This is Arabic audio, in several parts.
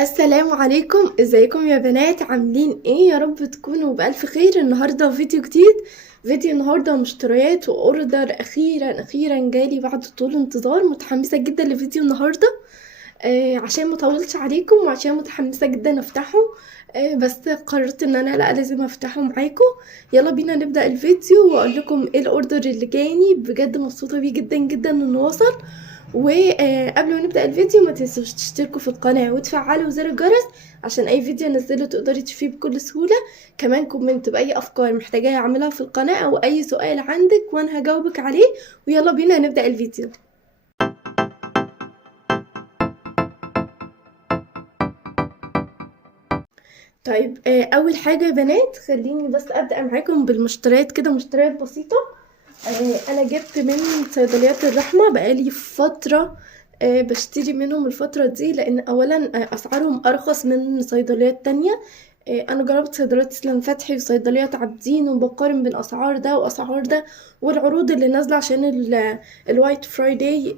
السلام عليكم، ازيكم يا بنات؟ عاملين ايه؟ يا رب تكونوا بألف خير. النهارده فيديو جديد. فيديو النهارده مشتريات واوردر اخيرا جالي بعد طول انتظار. متحمسه جدا لفيديو النهارده عشان مطولش عليكم وعشان متحمسه جدا افتحه. بس قررت ان انا لا لازم افتحه معاكم. يلا بينا نبدأ الفيديو واقول لكم ايه الاوردر اللي جاني. بجد مبسوطه بيه جدا جدا انه وصل. وقبل ما نبدأ الفيديو ما تنسوش تشتركوا في القناة وتفعلوا زر الجرس عشان اي فيديو انزله تقدري تشوفيه بكل سهولة. كمان كومنت بأي افكار محتاجاها اعملها في القناة او اي سؤال عندك وانا هجاوبك عليه. ويلا بينا نبدأ الفيديو. طيب اول حاجة يا بنات خليني بس ابدأ معاكم بالمشتريات كده، مشتريات بسيطة. انا جبت من صيدليات الرحمة بقالي فترة بشتري منهم الفترة دي، لان اولا اسعارهم ارخص من صيدليات تانية. انا جربت صيدليات اسلام فتحي وصيدليات عابدين وبقارن بين اسعار ده واسعار ده والعروض اللي نازلة عشان الوايت فرايداي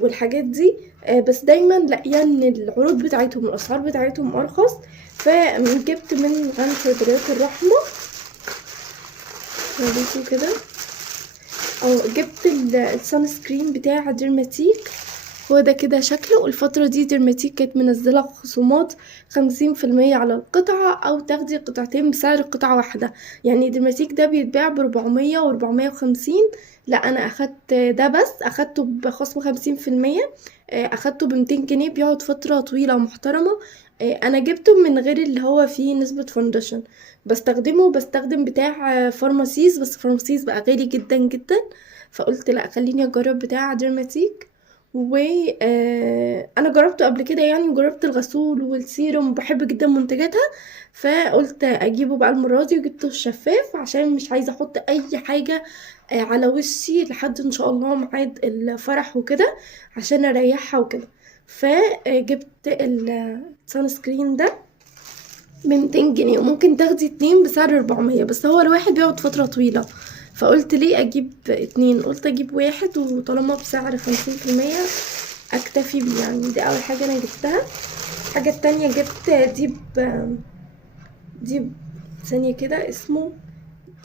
والحاجات دي. بس دايما لاقيه ان العروض بتاعتهم والاسعار بتاعتهم ارخص. فجبت من عند صيدليات الرحمة وريكم كده. جبت السان سكرين بتاع ديرماتيك. هو ده كده شكله. والفترة دي ديرماتيك كانت منزلة خصومات 50% على القطعة، او تاخدي قطعتين بسعر قطعة واحدة. يعني ديرماتيك ده بيتباع ب400 و450. لا انا اخدت ده، بس اخدته بخصم 50%. اخدته ب200 جنيه، بيقعد فترة طويلة محترمة. انا جبته من غير اللي هو فيه نسبة فاونديشن. بستخدم بتاع فارماسيز، بس فارماسيز بقى غالي جدا جدا. فقلت لا خليني اجرب بتاع ديرماتيك. انا جربته قبل كده، يعني جربت الغسول والسيروم، بحب جدا منتجاتها. فقلت اجيبه بقى المره دي، وجبته الشفاف عشان مش عايزه احط اي حاجه على وشي لحد ان شاء الله ميعاد الفرح وكده، عشان اريحها وكده. فجبت السان سكرين ده ب200 جنيه، وممكن تاخدي اتنين بسعر 400، بس هو الواحد بيقعد فترة طويلة. فقلت ليه اجيب اتنين، قلت اجيب واحد وطالما بسعر 50% اكتفي بيه. يعني دي اول حاجة انا جبتها. الحاجة التانية جبت ديب ثانية كده اسمه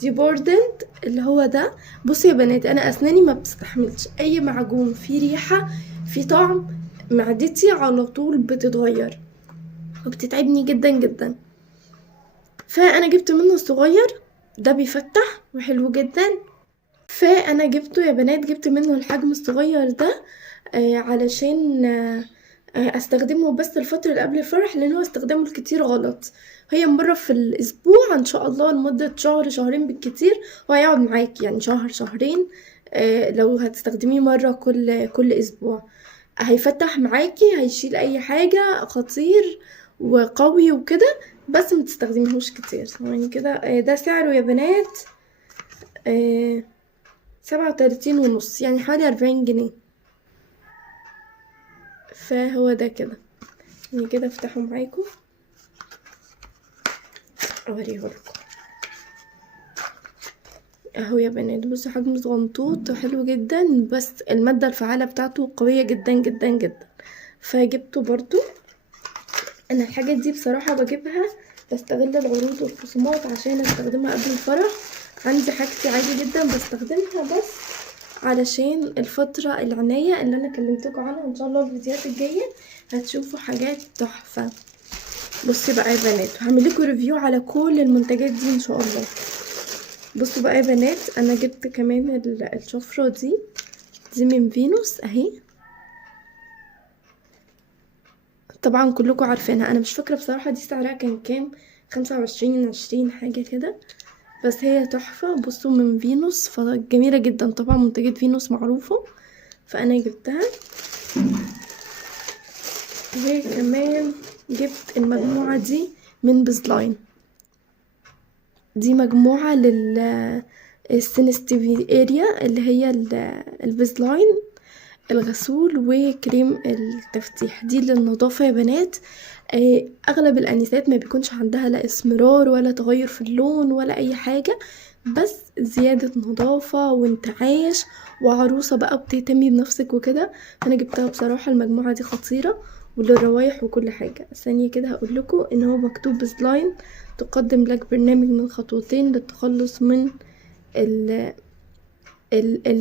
ديبوردنت اللي هو ده. بصوا يا بنات، انا اسناني ما بتستحملش اي معجون فيه ريحة فيه طعم. معدتي على طول بتتغير وبتتعبني جدا جدا. فانا جبت منه الصغير ده بيفتح وحلو جدا. فانا جبته يا بنات، جبت منه الحجم الصغير ده علشان استخدمه بس الفترة اللي قبل الفرح، لان هو استخدامه الكتير غلط. هي مرة في الاسبوع ان شاء الله لمدة شهر شهرين بالكتير، وهيقعد معاكي يعني شهر شهرين. لو هتستخدميه مرة كل اسبوع هيفتح معاكي، هيشيل اي حاجة خطير وقوي وكده. بس ما تستخدميهوش كتير يعني كده. ده سعره يا بنات 37.5، يعني حوالي 40 جنيه. فهو ده كده. يعني كده افتحه معاكم اوريهولكم اهو يا بنات. بصوا حجمه صغنطوط وحلو جدا، بس المادة الفعالة بتاعته قوية جدا جدا جدا. فجبته برضو. انا الحاجات دي بصراحة بجيبها بستغل العروض والخصومات عشان استخدمها قبل الفرح. عندي حاجتي عادي جدا بستخدمها بس علشان الفترة العناية اللي انا كلمتكم عنها. ان شاء الله الفيديوهات الجاية هتشوفوا حاجات تحفة. بصي بقى يا بنات، هعمل لكم ريفيو على كل المنتجات دي ان شاء الله. بصوا بقى يا بنات، انا جبت كمان الشفرة دي من فينوس اهي. طبعا كلكم عارفينها، انا مش فاكرة بصراحة دي سعرها كان كام، 25 20 حاجة كده. بس هي تحفة. بصوا من فينوس، فجميلة جدا. طبعا منتجات فينوس معروفة، فانا جبتها. وكمان جبت المجموعة دي من بزلاين. دي مجموعة السينستيفي اريا اللي هي البزلاين، الغسول وكريم التفتيح. دي للنظافة يا بنات. اغلب الانسات ما بيكونش عندها لا اسمرار ولا تغير في اللون ولا اي حاجة، بس زيادة نظافة وانتعاش وعروسة بقى بتهتمي بنفسك وكده. انا جبتها بصراحة، المجموعة دي خطيرة وللروايح وكل حاجة. ثانية كده هقول لكم ان هو مكتوب بزلاين تقدم لك برنامج من خطوتين للتخلص من اللي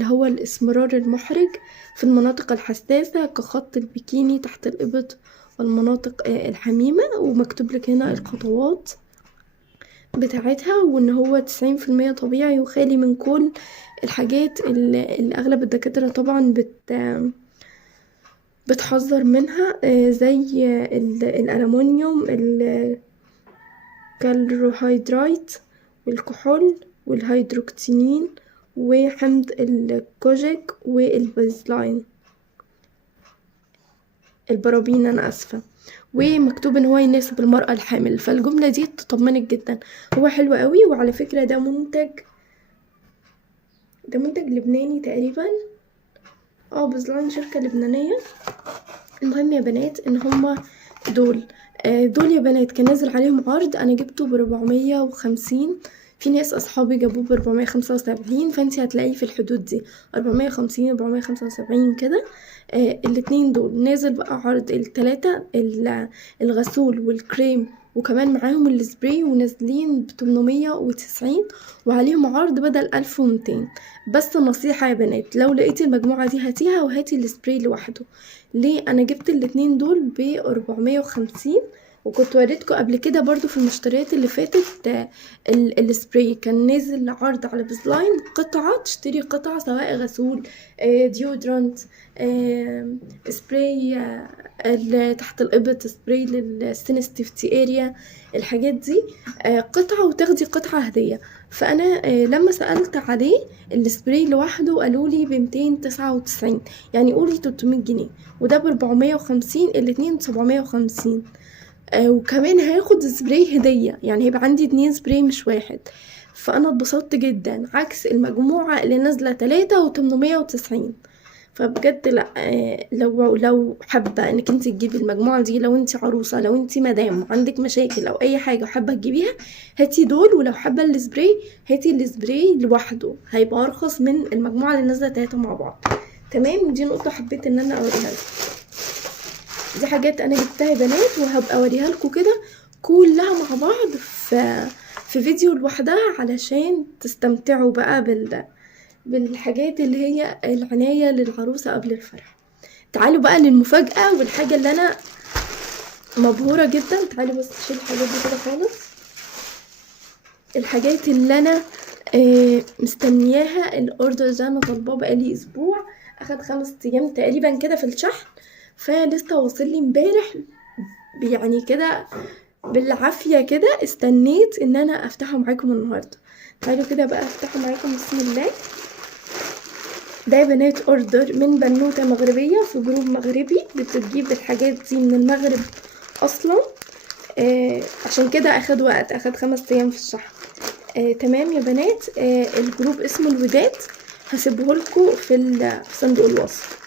هو الاسمرار المحرج في المناطق الحساسة كخط البيكيني تحت الإبط والمناطق الحميمة. ومكتوب لك هنا الخطوات بتاعتها، وان هو 90% طبيعي وخالي من كل الحاجات اللي اغلب الدكاترة طبعا بتحذر منها، زي الألمنيوم، الكالروهيدرات، والكحول، والهيدروكسينين، وحمض الكوجيك، والبازلاين، البرابين انا اسفة. ومكتوب ان هو يناسب المرأة الحامل. فالجملة دي تطمنك جدا. هو حلو قوي. وعلى فكرة ده منتج لبناني تقريبا، بازلاين شركة لبنانية. المهم يا بنات ان هما دول يا بنات كان نازل عليهم عرض. انا جبته ب450، في ناس اصحابي جابوه ب475، فانتي هتلاقيه في الحدود دي 450 475 كده. الاتنين دول نازل بقى عرض التلاتة، الغسول والكريم وكمان معاهم السبراي، ونازلين ب890 وعليهم عرض بدل 1200. بس نصيحة يا بنات، لو لقيتي المجموعة دي هاتيها وهاتي السبراي لوحده. ليه؟ انا جبت الاتنين دول ب450، وكنت وريتكم قبل كده برضو في المشتريات اللي فاتت السبراي كان نازل عرض على بزلاين قطعة، تشتري قطعة سواء غسول، ديودرانت، سبراي تحت الإبط، سبراي للسنستيفتي اريا، الحاجات دي قطعة وتاخدي قطعة هدية. فأنا لما سألت عليه السبراي لوحده قالوا لي ب299، يعني قولي 300 جنيه، وده ب450، الاتنين 750. وكمان هاخد سبراي هدية، يعني هيبقى عندي 2 سبراي مش واحد. فأنا اتبسطت جدا عكس المجموعة اللي نازلة 3 و890. فبجد لا، لو حابة انك انت تجيبي المجموعة دي، لو انت عروسة، لو انت مدام عندك مشاكل او اي حاجة حابة تجيبيها، هاتي دول. ولو حابة السبراي هاتي السبراي لوحده، هيبقى ارخص من المجموعة اللي نازلة 3 مع بعض. تمام، دي نقطة حبيت ان انا اوريها لكم. دي حاجات انا جبتها يا بنات، وهبقى اوريها لكم كده كلها مع بعض في فيديو لوحدها علشان تستمتعوا بقى بالحاجات اللي هي العناية للعروسة قبل الفرح. تعالوا بقى للمفاجأة والحاجة اللي انا مبهورة جدا. تعالوا بس اشيل الحاجات دي كده خالص. الحاجات اللي انا مستنياها، الاوردر ده انا طالباه بقالي اسبوع، اخد 5 ايام تقريبا كده في الشحن، فلسه واصل لي امبارح يعني كده بالعافية كده. استنيت ان انا افتحه معاكم النهاردة. تعالوا كده بقى افتحه معاكم بسم الله. ده يا بنات اوردر من بنوتة مغربية في جروب مغربي بتجيب الحاجات دي من المغرب اصلا، عشان كده اخد وقت، اخد 5 ايام في الشحن. تمام يا بنات. الجروب اسمه الوداد، هسيبه لكم في صندوق الوصف.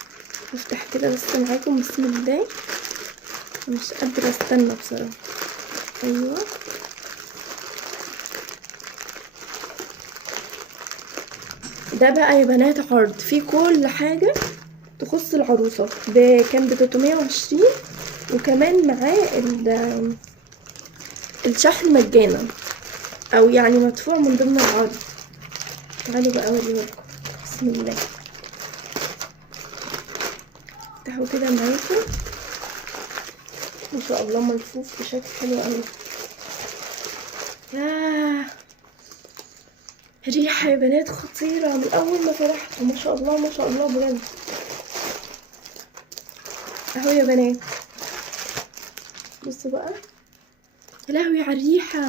هفتح كده بس معاكم بسم الله، مش قادرة استنى بصراحة. ايوه ده بقى يا بنات عرض فيه كل حاجة تخص العروسة، كان ب320، وكمان معاه الشحن مجانا، او يعني مدفوع من ضمن العرض. تعالوا بقى اوريهولكم بسم الله. افتحوا كده معاكم، ما شاء الله ملفوف بشكل حلو قوي. ريحة يا بنات خطيرة من اول ما فتحته، ما شاء الله ما شاء الله بجد. اهو يا بنات بصوا بقى، يا لهوي على الريحة،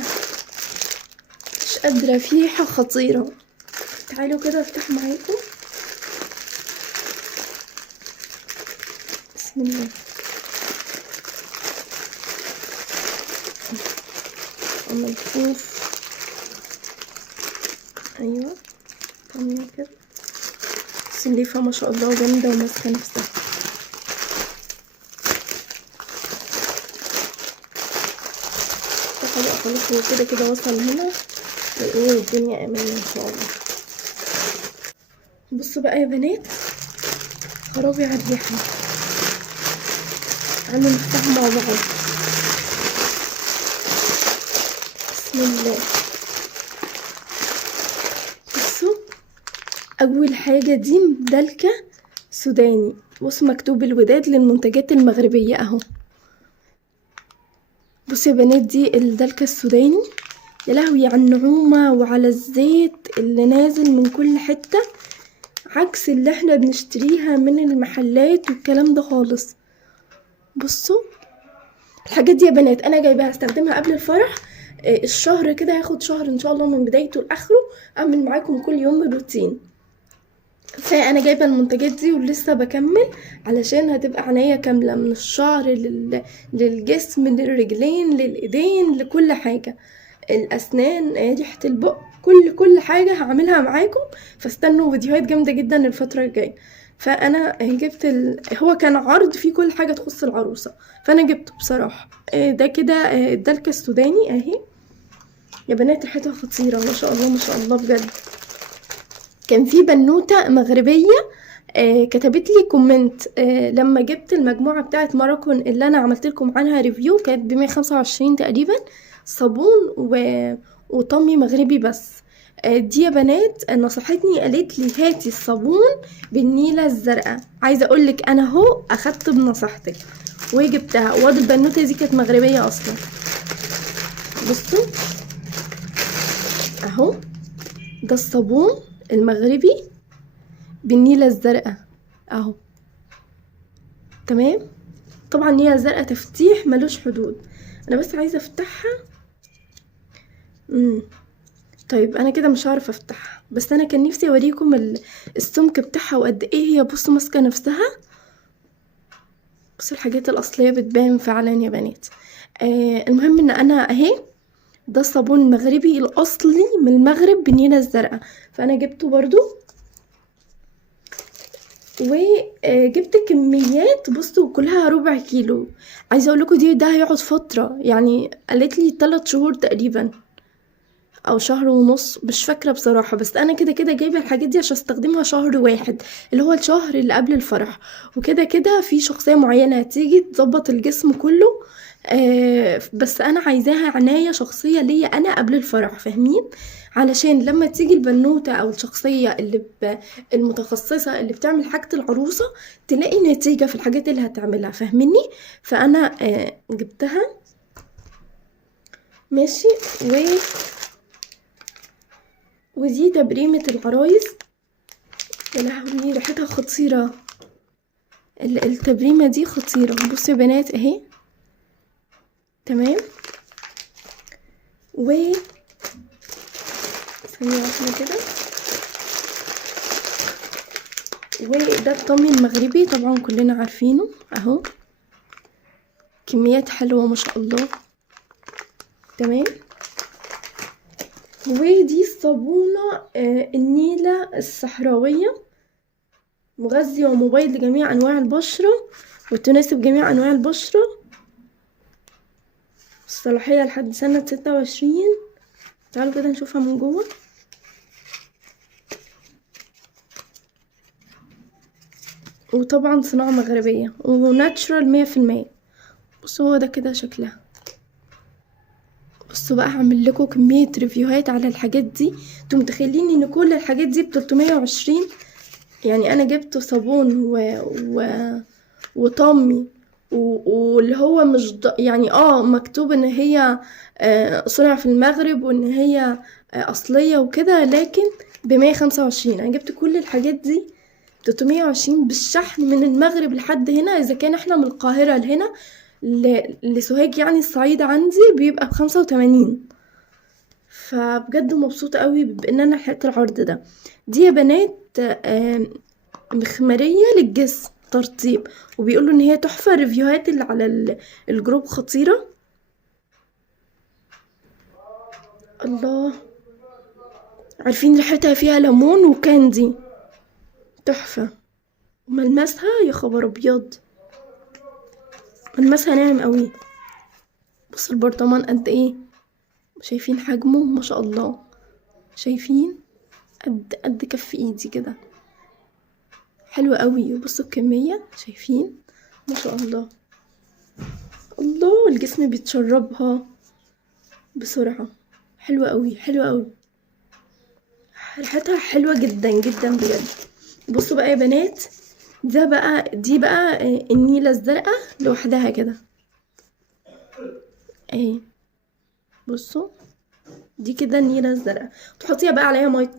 مش قادرة، في ريحة خطيرة. تعالوا كده افتح معاكم بسم الله. ملفوف، ايوه تمام كده. سليفة ما شاء الله جامدة وماسكة نفسها. بقى خلاص هو كده كده وصل هنا، وايه الدنيا امان ان شاء الله. بصوا بقى يا بنات، خرابي على الريحة تعالوا نفتحها مع بعض. بسم الله. بصوا، اول حاجة دي دلكة سوداني، بصوا مكتوب الوداد للمنتجات المغربية اهو. بصوا يا بنات، دي الدلكة السوداني، يا لهوي على النعومة وعلى الزيت اللي نازل من كل حتة، عكس اللي احنا بنشتريها من المحلات والكلام ده خالص. بصوا الحاجات دي يا بنات انا جايباها استخدمها قبل الفرح. الشهر كده هاخد شهر ان شاء الله من بدايته لاخره اعمل معاكم كل يوم روتين. فانا جايبه المنتجات دي ولسه بكمل، علشان هتبقى عناية كامله من الشعر للجسم للرجلين للايدين لكل حاجه، الاسنان، ريحه البق، كل حاجه هعملها معاكم. فاستنوا فيديوهات جامده جدا الفتره الجايه. فانا جبت هو كان عرض فيه كل حاجه تخص العروسه، فانا جبته بصراحه. ده كده الدلكه السوداني اهي يا بنات، ريحتها خطيره ما شاء الله ما شاء الله بجد. كان في بنوته مغربيه كتبت لي كومنت لما جبت المجموعه بتاعه ماراكون اللي انا عملت لكم عنها ريفيو، كانت ب125 تقريبا، صابون وطمي مغربي بس. دي يا بنات نصحتني، قالت لي هاتي الصابون بالنيله الزرقاء. عايزه اقول لك انا اهو اخدت بنصيحتك وجبتها، واد البنوته دي كانت مغربيه اصلا. بصوا اهو، ده الصابون المغربي بالنيله الزرقاء اهو. تمام، طبعا النيله الزرقاء تفتيح ملوش حدود. انا بس عايزه افتحها. طيب انا كده مش هعرف افتحها، بس انا كان نفسي اوريكم السمك بتاعها وقد ايه هي. بصوا ماسكه نفسها، بصوا الحاجات الاصليه بتبان فعلا يا بنات. المهم ان انا اهي، ده الصابون المغربي الاصلي من المغرب بالنيله الزرقاء، فانا جبته برضو وجبت كميات. بصوا كلها ربع كيلو. عايزه اقول لكم ده هيقعد فتره، يعني قالت لي 3 شهور تقريبا او شهر ونص، مش فاكره بصراحه. بس انا كده كده جايبه الحاجات دي عشان استخدمها شهر واحد، اللي هو الشهر اللي قبل الفرح. وكده كده في شخصيه معينه هتيجي تظبط الجسم كله، بس انا عايزاها عنايه شخصيه ليا انا قبل الفرح، فاهمين؟ علشان لما تيجي البنوته او الشخصيه المتخصصه اللي بتعمل حاجه العروسه تلاقي نتيجه في الحاجات اللي هتعملها، فاهميني؟ فانا جبتها ماشي. ودي تبريمة العرايس، يا لهوي ريحتها خطيرة. التبريمة دي خطيرة. بصوا يا بنات اهي. تمام، ثانية واحدة كده. وده الطمي المغربي طبعا كلنا عارفينه اهو، كميات حلوة ما شاء الله. تمام، ودي الصابونة النيلة الصحراوية، مغذي ومبيض لجميع انواع البشرة وتناسب جميع انواع البشرة، الصلاحية لحد سنة 26. تعالوا كده نشوفها من جوه. وطبعا صناعة مغربية وناتشرال 100%. بصوا هو ده كده شكلها. بصوا بقى هعمل لكم كمية ريفيوهات على الحاجات دي. انتوا متخيلين ان كل الحاجات دي ب320؟ يعني انا جبت صابون وطمي واللي هو مش يعني مكتوب ان هي صنع في المغرب وان هي اصلية وكده، لكن ب125. انا جبت كل الحاجات دي 320 بالشحن من المغرب لحد هنا. اذا كان احنا من القاهرة لهنا لسوهاج يعني الصعيد عندي بيبقى ب85. فبجد مبسوطة قوي بان انا لحقت العرض ده. دي يا بنات مخمرية للجسم ترطيب، وبيقولوا ان هي تحفة. الريفيوهات اللي على الجروب خطيرة. الله، عارفين ريحتها فيها ليمون وكاندي، تحفة. ملمسها يا خبر ابيض، ملمسها ناعم قوي. بص البرطمان قد ايه، شايفين حجمه ما شاء الله؟ شايفين قد كف ايدي كده، حلو قوي. بصوا الكمية، شايفين ما شاء الله. الله، الجسم بيتشربها بسرعة. حلوة قوي، حلوة قوي، ريحتها حلوة جدا جدا بجد. بصوا بقى يا بنات، دي بقى النيلة الزرقاء لوحدها كده اهي. بصوا دي كده النيلة الزرقاء، تحطيها بقى عليها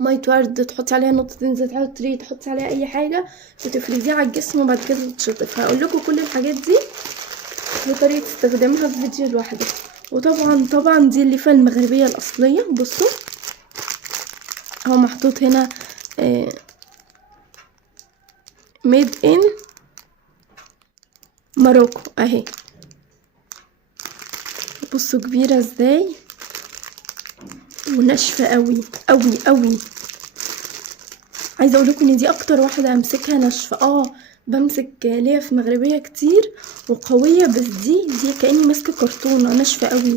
مية ورد، تحطي عليها نقطتين زيت عطري، تحطي عليها اي حاجة وتفرديها على الجسم وبعد كده تتشطف. هقول لكم كل الحاجات دي وطريقة استخدامها في فيديو لوحده. وطبعا دي الليفة المغربية الأصلية. بصوا هو محطوط هنا ميد ان ماروكو اهي. بصوا كبيرة ازاي وناشفة قوي قوي قوي. عايزة اقول لكم ان دي اكتر واحدة امسكها ناشفة. بمسك ليف مغربية كتير وقوية، بس دي كأني ماسكة كرتونة ناشفة قوي،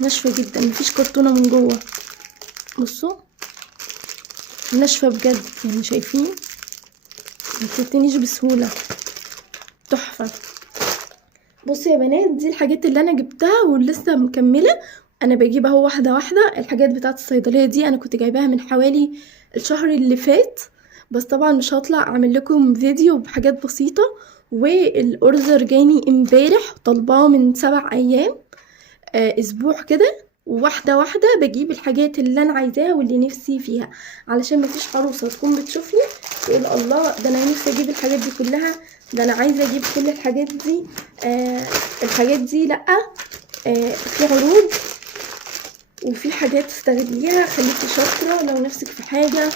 ناشفة جدا، مفيش كرتونة من جوه. بصوا ناشفة بجد، يعني شايفين متفتنيش بسهولة، تحفة. بصوا يا بنات، دي الحاجات اللي انا جبتها ولسه مكملة. انا بجيب اهو واحدة واحدة. الحاجات بتاعت الصيدلية دي انا كنت جايباها من حوالي الشهر اللي فات، بس طبعا مش هطلع اعمل لكم فيديو بحاجات بسيطة. والاوردر جاني امبارح، طالباه من 7 ايام، اسبوع كده. واحده واحده بجيب الحاجات اللي انا عايزاها واللي نفسي فيها، علشان مفيش عروسه تكون بتشوفني تقول الله ده انا نفسي اجيب الحاجات دي كلها، ده انا عايزه اجيب كل الحاجات دي. الحاجات دي لا، في عروض وفي حاجات تستغليها. خليكي شاطره لو نفسك في حاجه،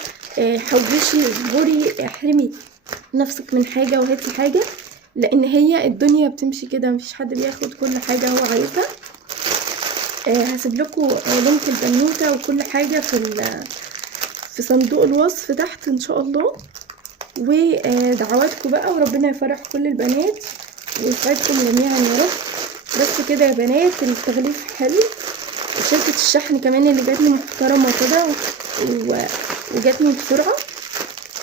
حوشي، اصبري، احرمي نفسك من حاجه وهاتي حاجه، لان هي الدنيا بتمشي كده، مفيش حد بياخد كل حاجه هو عايزها. هسيب لكم لينك البنوتة وكل حاجة في صندوق الوصف تحت ان شاء الله. ودعواتكم بقى، وربنا يفرح كل البنات ويسعدكم جميعا يا رب. بس كده يا بنات، التغليف حلو، وشركة الشحن كمان اللي جاتني محترمة كده وجاتني بسرعة.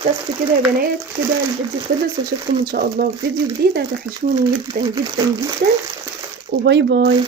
بس كده يا بنات، كده الفيديو خلص، واشوفكم ان شاء الله في فيديو جديد. هتوحشوني جدا جدا جدا، وباي باي.